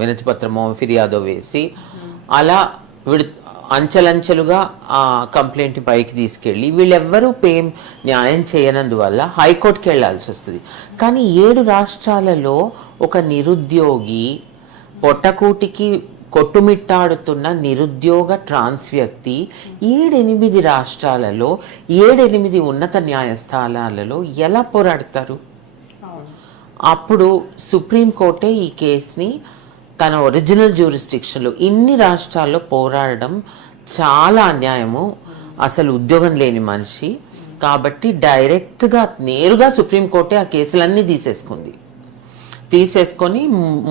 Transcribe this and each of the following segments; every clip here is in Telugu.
వినతి పత్రమో ఫిర్యాదో వేసి అలా అంచెలంచెలుగా ఆ కంప్లైంట్ని పైకి తీసుకెళ్ళి వీళ్ళెవ్వరూ న్యాయం చేయనందువల్ల హైకోర్టుకి వెళ్లాల్సి వస్తుంది. కానీ 7 రాష్ట్రాలలో ఒక నిరుద్యోగి పొట్టకూటికి కొట్టుమిట్టాడుతున్న నిరుద్యోగ ట్రాన్స్ వ్యక్తి 7-8 రాష్ట్రాలలో 7-8 ఉన్నత న్యాయస్థానాలలో ఎలా పోరాడతారు? అప్పుడు సుప్రీంకోర్టే ఈ కేసుని తన ఒరిజినల్ జ్యూరిస్డిక్షన్లో ఇన్ని రాష్ట్రాల్లో పోరాడడం చాలా అన్యాయము. అసలు ఉద్యోగం లేని మనిషి కాబట్టి డైరెక్ట్గా నేరుగా సుప్రీంకోర్టే ఆ కేసులన్నీ తీసేసుకొని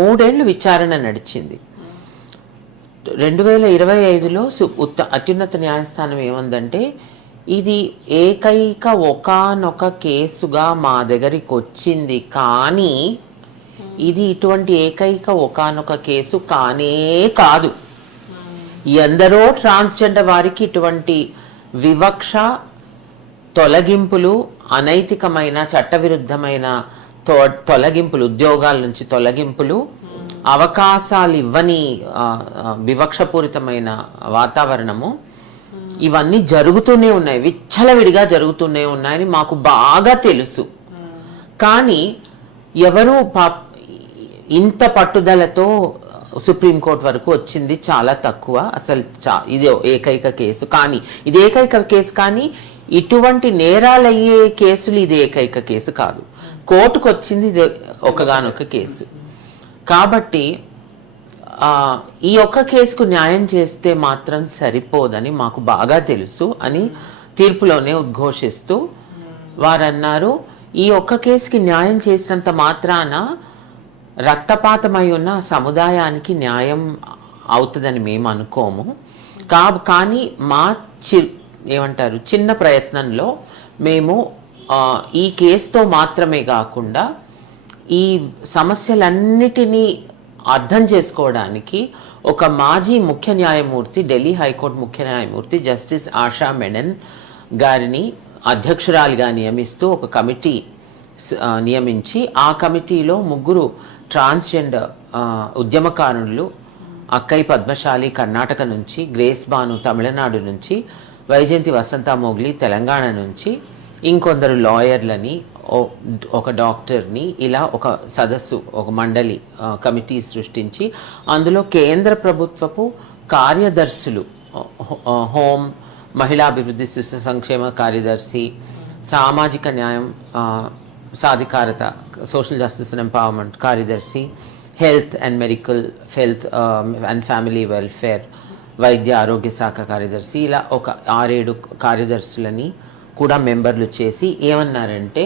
3 ఏళ్ళు విచారణ నడిచింది. 2025లో అత్యున్నత న్యాయస్థానం ఏమందంటే, ఇది ఏకైక ఒకానొక కేసుగా మా దగ్గరికి వచ్చింది, కానీ ఇది ఇటువంటి ఏకైక ఒకానొక కేసు కానే కాదు. ఎందరో ట్రాన్స్జెండర్ వారికి ఇటువంటి వివక్ష, తొలగింపులు, అనైతికమైన చట్టవిరుద్ధమైన తొలగింపులు, ఉద్యోగాల నుంచి తొలగింపులు, అవకాశాలు ఇవ్వని వివక్షపూరితమైన వాతావరణము, ఇవన్నీ జరుగుతూనే ఉన్నాయి, విచ్చలవిడిగా జరుగుతూనే ఉన్నాయని మాకు బాగా తెలుసు. కానీ ఎవరు ఇంత పట్టుదలతో సుప్రీంకోర్టు వరకు వచ్చింది చాలా తక్కువ. అసలు ఇది ఏకైక కేసు, కానీ ఇటువంటి నేరాలయ్యే కేసులు ఇది ఏకైక కేసు కాదు. కోర్టుకు వచ్చింది ఇది ఒకగానొక కేసు. కాబట్టి ఈ ఒక్క కేసుకు న్యాయం చేస్తే మాత్రం సరిపోదని మాకు బాగా తెలుసు అని తీర్పులోనే ఉద్ఘోషిస్తూ వారన్నారు, ఈ ఒక్క కేసుకి న్యాయం చేసినంత మాత్రాన రక్తపాతమై ఉన్న సముదాయానికి న్యాయం అవుతుందని మేము అనుకోము. కానీ మా చిన్న ప్రయత్నంలో మేము ఈ కేసుతో మాత్రమే కాకుండా ఈ సమస్యలన్నిటినీ అర్థం చేసుకోవడానికి ఒక మాజీ ముఖ్య న్యాయమూర్తి, ఢిల్లీ హైకోర్టు ముఖ్య న్యాయమూర్తి జస్టిస్ ఆశా మెనన్ గారిని అధ్యక్షురాలిగా నియమిస్తూ ఒక కమిటీ నియమించి, ఆ కమిటీలో 3 ట్రాన్స్జెండర్ ఉద్యమకారులు, అక్కై పద్మశాలి కర్ణాటక నుంచి, గ్రేస్ బాను తమిళనాడు నుంచి, వైజయంతి వసంత మొగ్లీ తెలంగాణ నుంచి, ఇంకొందరు లాయర్లని, ఒక డాక్టర్ని, ఇలా ఒక సదస్సు, ఒక మండలి కమిటీ సృష్టించి అందులో కేంద్ర ప్రభుత్వపు కార్యదర్శులు, హోం, మహిళాభివృద్ధి, శిశు సంక్షేమ కార్యదర్శి, సామాజిక న్యాయం సాధికారత, సోషల్ జస్టిస్ అండ్ ఎంపవర్మెంట్ కార్యదర్శి, health and medical health and family welfare, వైద్య ఆరోగ్య శాఖ కార్యదర్శి, ఇలా ఒక 6-7 కార్యదర్శులని కూడా మెంబర్లు చేసి ఏమన్నారంటే,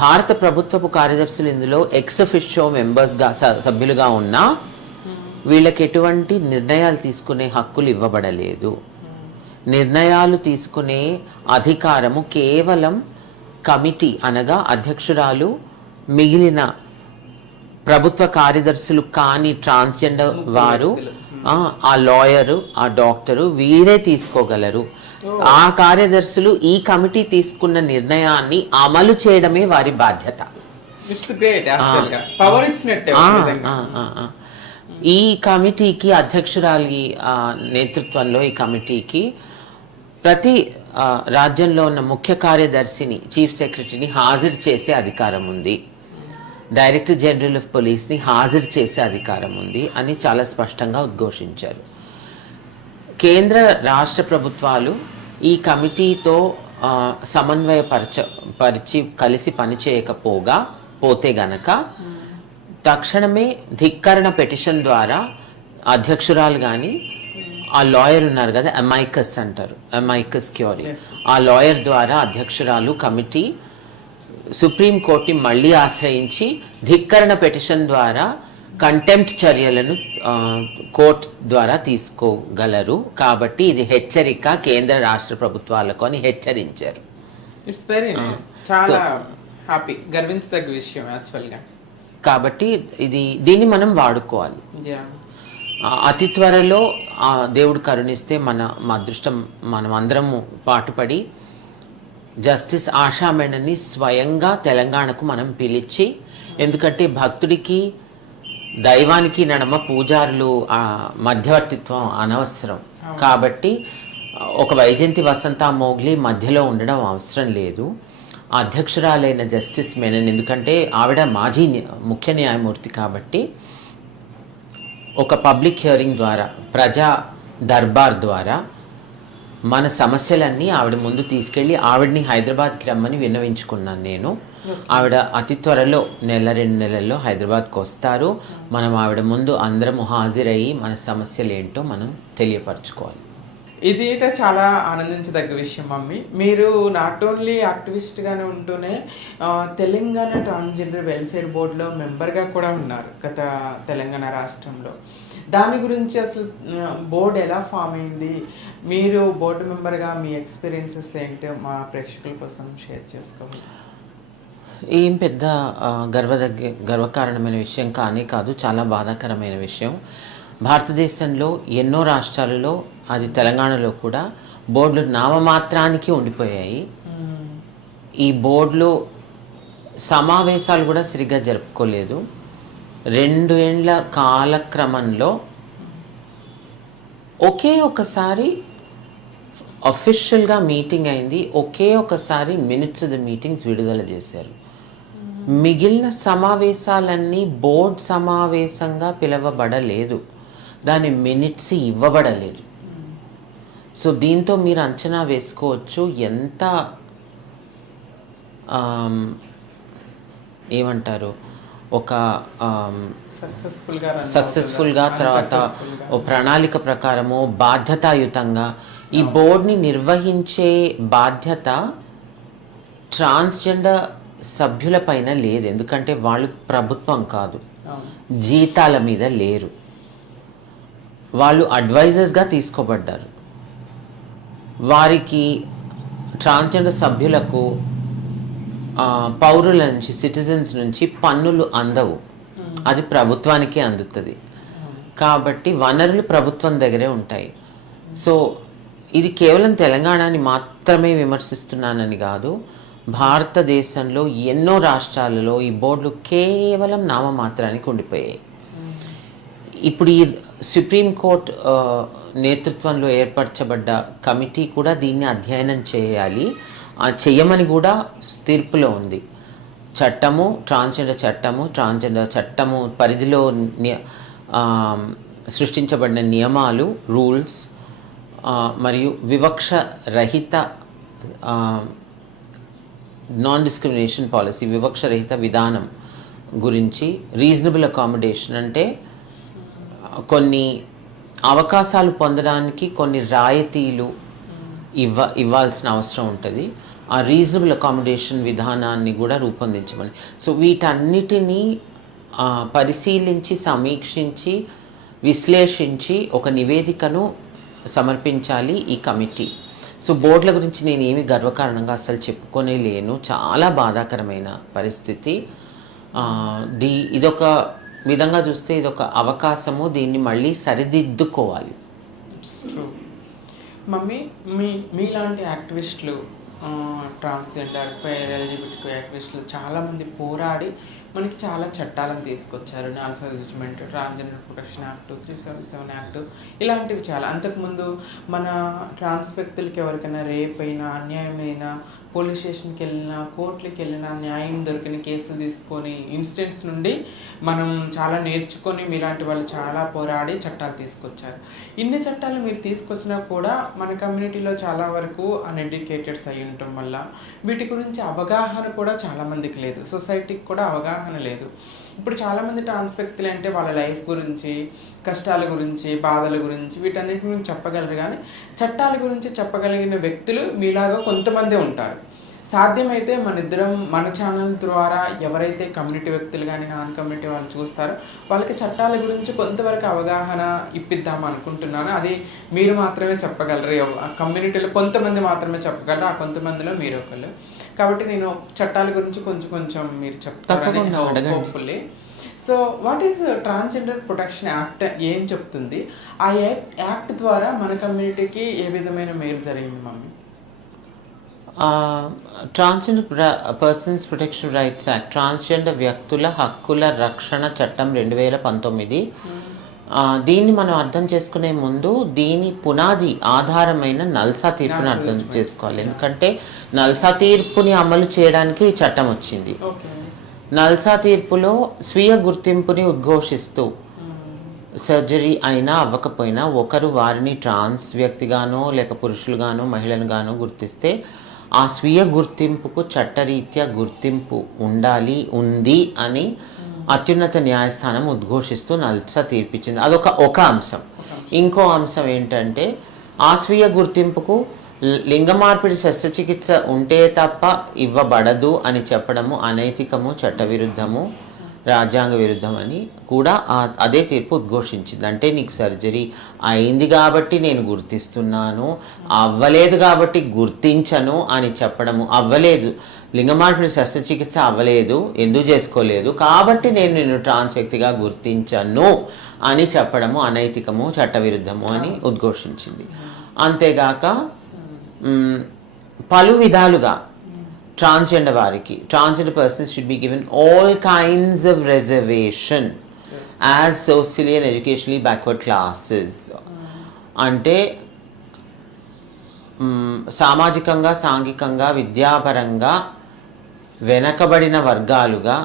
భారత ప్రభుత్వపు కార్యదర్శులు ఇందులో ఎక్స్ అఫిషియో మెంబర్స్గా సభ్యులుగా ఉన్నా వీళ్ళకి ఎటువంటి నిర్ణయాలు తీసుకునే హక్కులు ఇవ్వబడలేదు. నిర్ణయాలు తీసుకునే అధికారము కేవలం కమిటీ అనగా అధ్యక్షురాలు, మిగిలిన ప్రభుత్వ కార్యదర్శులు కాని ట్రాన్స్జెండర్ వారు, ఆ లాయరు, ఆ డాక్టరు వీరే తీసుకోగలరు. ఆ కార్యదర్శులు ఈ కమిటీ తీసుకున్న నిర్ణయాన్ని అమలు చేయడమే వారి బాధ్యత. ఈ కమిటీకి అధ్యక్షురాలి నేతృత్వంలో ఈ కమిటీకి ప్రతి రాజ్యంలో ఉన్న ముఖ్య కార్యదర్శిని, చీఫ్ సెక్రటరీని హాజరు చేసే అధికారం ఉంది, డైరెక్టర్ జనరల్ ఆఫ్ పోలీస్ని హాజరు చేసే అధికారం ఉంది అని చాలా స్పష్టంగా ఉద్ఘోషించారు. కేంద్ర రాష్ట్ర ప్రభుత్వాలు ఈ కమిటీతో సమన్వయపరిచి కలిసి పనిచేయకపోతే గనక తక్షణమే ధిక్కరణ పిటిషన్ ద్వారా అధ్యక్షురాలు కానీ, ఆ లాయర్ ఉన్నారు కదా, అమైకస్ అంటారు, అమైకస్ క్యూరీ, ఆ లాయర్ ద్వారా అధ్యక్షురాలు కమిటీ సుప్రీంకోర్టుని మళ్ళీ ఆశ్రయించి ధిక్కరణ పిటిషన్ ద్వారా కంటెంప్ట్ చర్యలను కోర్టు ద్వారా తీసుకోగలరు. కాబట్టి ఇది హెచ్చరిక కేంద్ర రాష్ట్ర ప్రభుత్వాలకు అని హెచ్చరించారు. ఇట్స్ వెరీ నైస్, చాలా హ్యాపీ, గర్వించదగ్గ విషయం యాక్చువల్గా. కాబట్టి దీన్ని మనం వాడుకోవాలి. అతి త్వరలో దేవుడు కరుణిస్తే మా అదృష్టం, మనం అందరము పాటుపడి జస్టిస్ ఆశా మెనన్ని స్వయంగా తెలంగాణకు మనం పిలిచి, ఎందుకంటే భక్తుడికి దైవానికి నడమ పూజారులు మధ్యవర్తిత్వం అనవసరం. కాబట్టి ఒక వైజయంతి వసంత మోగ్లీ మధ్యలో ఉండడం అవసరం లేదు. అధ్యక్షురాలైన జస్టిస్ మెనన్, ఎందుకంటే ఆవిడ మాజీ ముఖ్య న్యాయమూర్తి కాబట్టి, ఒక పబ్లిక్ హియరింగ్ ద్వారా, ప్రజా దర్బార్ ద్వారా మన సమస్యలన్నీ ఆవిడ ముందు తీసుకెళ్ళి ఆవిడని హైదరాబాద్కి రమ్మని విన్నవించుకున్నాను నేను. ఆవిడ అతి త్వరలో 1-2 నెలల్లో హైదరాబాద్కి వస్తారు. మనం ఆవిడ ముందు అందరం హాజరయ్యి మన సమస్యలు ఏంటో మనం తెలియపరచుకోవాలి. ఇది అయితే చాలా ఆనందించదగ్గ విషయం మమ్మీ. మీరు నాట్ ఓన్లీ యాక్టివిస్ట్గానే ఉంటూనే తెలంగాణ ట్రాన్స్జెండర్ వెల్ఫేర్ బోర్డులో మెంబర్గా కూడా ఉన్నారు గత తెలంగాణ రాష్ట్రంలో. దాని గురించి అసలు బోర్డు ఎలా ఫామ్ అయింది, మీరు బోర్డు మెంబర్గా మీ ఎక్స్పీరియన్సెస్ ఏంటో మా ప్రేక్షకుల కోసం షేర్ చేసుకోవాలి. ఏం పెద్ద గర్వకారణమైన విషయం కానీ కాదు, చాలా బాధాకరమైన విషయం. భారతదేశంలో ఎన్నో రాష్ట్రాలలో, అది తెలంగాణలో కూడా బోర్డులు నామమాత్రానికి ఉండిపోయాయి. ఈ బోర్డులో సమావేశాలు కూడా సరిగ్గా జరుపుకోలేదు. 2 ఏళ్ల కాలక్రమంలో ఒకే ఒకసారి అఫీషియల్గా మీటింగ్ అయింది, ఒకే ఒకసారి మినిట్స్ ఆఫ్ ద మీటింగ్స్ విడుదల చేశారు. మిగిలిన సమావేశాలన్నీ బోర్డ్ సమావేశంగా పిలవబడలేదు, దాని మినిట్స్ ఇవ్వబడలేదు. సో దీంతో మీరు అంచనా వేసుకోవచ్చు ఎంత ఏమంటారు, ఒక సక్సెస్ఫుల్గా తర్వాత ఓ ప్రణాళిక ప్రకారము బాధ్యతాయుతంగా ఈ బోర్డుని నిర్వహించే బాధ్యత ట్రాన్స్జెండర్ సభ్యుల పైన లేదు. ఎందుకంటే వాళ్ళు ప్రభుత్వం కాదు, జీతాల మీద లేరు, వాళ్ళు అడ్వైజర్స్గా తీసుకోబడ్డారు. వారికి ట్రాన్స్జెండర్ సభ్యులకు పౌరుల నుంచి, సిటిజన్స్ నుంచి పన్నులు అందవు, అది ప్రభుత్వానికే అందుతుంది. కాబట్టి వనరులు ప్రభుత్వం దగ్గరే ఉంటాయి. సో ఇది కేవలం తెలంగాణని మాత్రమే విమర్శిస్తున్నానని కాదు, భారతదేశంలో ఎన్నో రాష్ట్రాలలో ఈ బోర్డులు కేవలం నామమాత్రానికి ఉండిపోయాయి. ఇప్పుడు ఈ సుప్రీంకోర్టు నేతృత్వంలో ఏర్పరచబడ్డ కమిటీ కూడా దీన్ని అధ్యయనం చేయాలి, చేయమని కూడా తీర్పులో ఉంది. ట్రాన్స్జెండర్ చట్టము పరిధిలో సృష్టించబడిన నియమాలు, రూల్స్ మరియు వివక్ష రహిత నాన్ డిస్క్రిమినేషన్ పాలసీ, వివక్ష రహిత విధానం గురించి, రీజనబుల్ అకామిడేషన్ అంటే కొన్ని అవకాశాలు పొందడానికి కొన్ని రాయితీలు ఇవ్వాల్సిన అవసరం ఉంటుంది. ఆ రీజనబుల్ అకామిడేషన్ విధానాన్ని కూడా రూపొందించమని. సో వీటన్నిటినీ పరిశీలించి, సమీక్షించి, విశ్లేషించి ఒక నివేదికను సమర్పించాలి ఈ కమిటీ. సో బోర్డుల గురించి నేను ఏమి గర్వకారణంగా అసలు చెప్పుకొనే లేను, చాలా బాధాకరమైన పరిస్థితి. ఇదొక విధంగా చూస్తే ఇదొక అవకాశము, దీన్ని మళ్ళీ సరిదిద్దుకోవాలి. మమ్మీ, మీలాంటి యాక్టివిస్టులు, ట్రాన్స్జెండర్ ఎల్జిబిటిక్యూ యాక్టివిస్టులు చాలామంది పోరాడి మనకి చాలా చట్టాలను తీసుకొచ్చారు. NALSA judgement, transgender protection act, 377 act, ఇలాంటివి చాలా. అంతకుముందు మన ట్రాన్స్ వ్యక్తులకి ఎవరికైనా రేప్ అయినా, అన్యాయమైనా, పోలీస్ స్టేషన్కి వెళ్ళినా, కోర్టులకి వెళ్ళినా, న్యాయం దొరికిన కేసులు తీసుకొని ఇన్సిడెంట్స్ నుండి మనం చాలా నేర్చుకొని మీలాంటి వాళ్ళు చాలా పోరాడి చట్టాలు తీసుకొచ్చారు. ఇన్ని చట్టాలు మీరు తీసుకొచ్చినా కూడా మన కమ్యూనిటీలో చాలా వరకు అన్ఎడ్యుకేటెడ్స్ అయి ఉండటం వల్ల వీటి గురించి అవగాహన కూడా చాలామందికి లేదు, సొసైటీకి కూడా అవగాహన లేదు. ఇప్పుడు చాలామంది ట్రాన్స్ వ్యక్తులు అంటే వాళ్ళ లైఫ్ గురించి, కష్టాల గురించి, బాధల గురించి, వీటన్నిటి గురించి చెప్పగలరు, కానీ చట్టాల గురించి చెప్పగలిగిన వ్యక్తులు మీలాగా కొంతమందే ఉంటారు. సాధ్యమైతే మన ఛానల్ ద్వారా ఎవరైతే కమ్యూనిటీ వ్యక్తులు కానీ నాన్ కమ్యూనిటీ వాళ్ళు చూస్తారో వాళ్ళకి చట్టాల గురించి కొంతవరకు అవగాహన ఇప్పిద్దాం అనుకుంటున్నాను. అది మీరు మాత్రమే చెప్పగలరు, కమ్యూనిటీలో కొంతమంది మాత్రమే చెప్పగలరు, ఆ కొంతమందిలో మీరు ఒకళ్ళు. కాబట్టి నేను చట్టాల గురించి కొంచెం మీరు చెప్తారని hopefully. So what is transgender protection act ఏం చెప్తుంది? ఆ యాక్ట్ ద్వారా మన కమ్యూనిటీకి ఏ విధమైన మేలు జరిగింది mummy? Transgender persons protection rights act, transgender వ్యక్తుల హక్కుల రక్షణ చట్టం 2019. దీన్ని మనం అర్థం చేసుకునే ముందు దీని పునాది ఆధారమైన నల్సా తీర్పుని అర్థం చేసుకోవాలి. ఎందుకంటే నల్సా తీర్పుని అమలు చేయడానికి ఈ చట్టం వచ్చింది. నల్సా తీర్పులో స్వీయ గుర్తింపుని ఉద్ఘోషిస్తూ సర్జరీ అయినా అవ్వకపోయినా ఒకరు వారిని ట్రాన్స్ వ్యక్తిగానో లేక పురుషులుగానో మహిళలుగానో గుర్తిస్తే ఆ స్వీయ గుర్తింపుకు చట్టరీత్యా గుర్తింపు ఉంది అని అత్యున్నత న్యాయస్థానం ఉద్ఘోషిస్తూ నల్సా తీర్పిచ్చింది. అదొక అంశం. ఇంకో అంశం ఏంటంటే ఆ స్వీయ గుర్తింపుకు లింగ మార్పిడి శస్త్రచికిత్స ఉంటే తప్ప ఇవ్వబడదు అని చెప్పడము అనైతికము, చట్టవిరుద్ధము, రాజ్యాంగ విరుద్ధం అని కూడా అదే తీర్పు ఉద్ఘోషించింది. అంటే నీకు సర్జరీ అయింది కాబట్టి నేను గుర్తిస్తున్నాను, అవ్వలేదు కాబట్టి గుర్తించను అని చెప్పడము, అవ్వలేదు లింగ మార్పిడి శస్త్రచికిత్స అవ్వలేదు, ఎందుకు చేసుకోలేదు కాబట్టి నేను నిన్ను ట్రాన్స్ వ్యక్తిగా గుర్తించను అని చెప్పడము అనైతికము, చట్టవిరుద్ధము అని ఉద్ఘోషించింది. అంతేగాక పలు విధాలుగా ట్రాన్స్జెండర్ వారికి, transgender persons should be given all kinds of reservation as socially and educationally backward classes. అంటే సామాజికంగా, సాంఘికంగా, విద్యాపరంగా వెనకబడిన వర్గాలుగా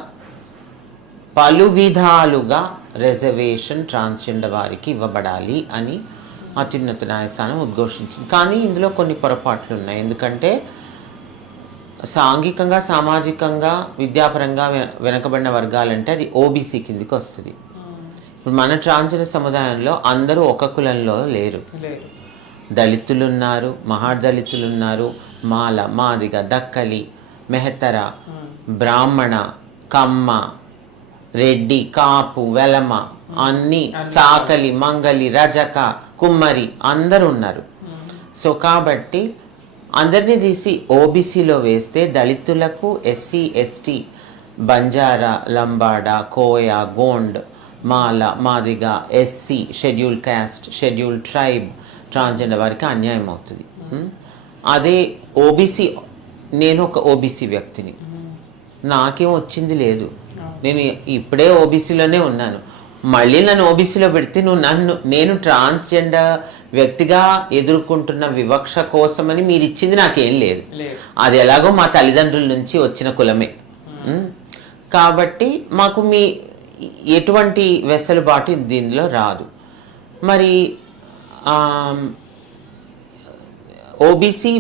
పలు విధాలుగా రిజర్వేషన్ ట్రాన్స్జెండర్ వారికి ఇవ్వబడాలి అని అత్యున్నత న్యాయస్థానం ఉద్ఘోషించింది. కానీ ఇందులో కొన్ని పొరపాట్లు ఉన్నాయి. ఎందుకంటే సాంఘికంగా, సామాజికంగా, విద్యాపరంగా వెనకబడిన వర్గాలంటే అది ఓబీసీ కిందికి వస్తుంది. ఇప్పుడు మన ట్రాన్స్జెండర్ సముదాయంలో అందరూ ఒక కులంలో లేరు. దళితులు ఉన్నారు, మహాదళితులు ఉన్నారు, మాల, మాదిగ, దక్కలి, మెహతర, బ్రాహ్మణ, కమ్మ, రెడ్డి, కాపు, వెలమ, అన్ని చాకలి, మంగలి, రజక, కుమ్మరి అందరూ ఉన్నారు. సో కాబట్టి అందరినీ తీసి ఓబీసీలో వేస్తే దళితులకు SC, ST, Banjara, Lambada, Koya, Gond, Mala, Madiga, SC, schedule caste, schedule tribe transgender వారికి అన్యాయం అవుతుంది. అదే ఓబీసీ, నేను ఒక ఓబీసీ వ్యక్తిని, నాకేం వచ్చింది లేదు, నేను ఇప్పుడే ఓబీసీలోనే ఉన్నాను, మళ్ళీ నన్ను ఓబీసీలో పెడితే నేను ట్రాన్స్జెండర్ వ్యక్తిగా ఎదుర్కొంటున్న వివక్ష కోసమని మీరు ఇచ్చింది నాకేం లేదు. అది ఎలాగో మా తల్లిదండ్రుల నుంచి వచ్చిన కులమే. కాబట్టి మాకు మీ ఎటువంటి వెసులుబాటు దీనిలో రాదు. మరి ఓబీసీ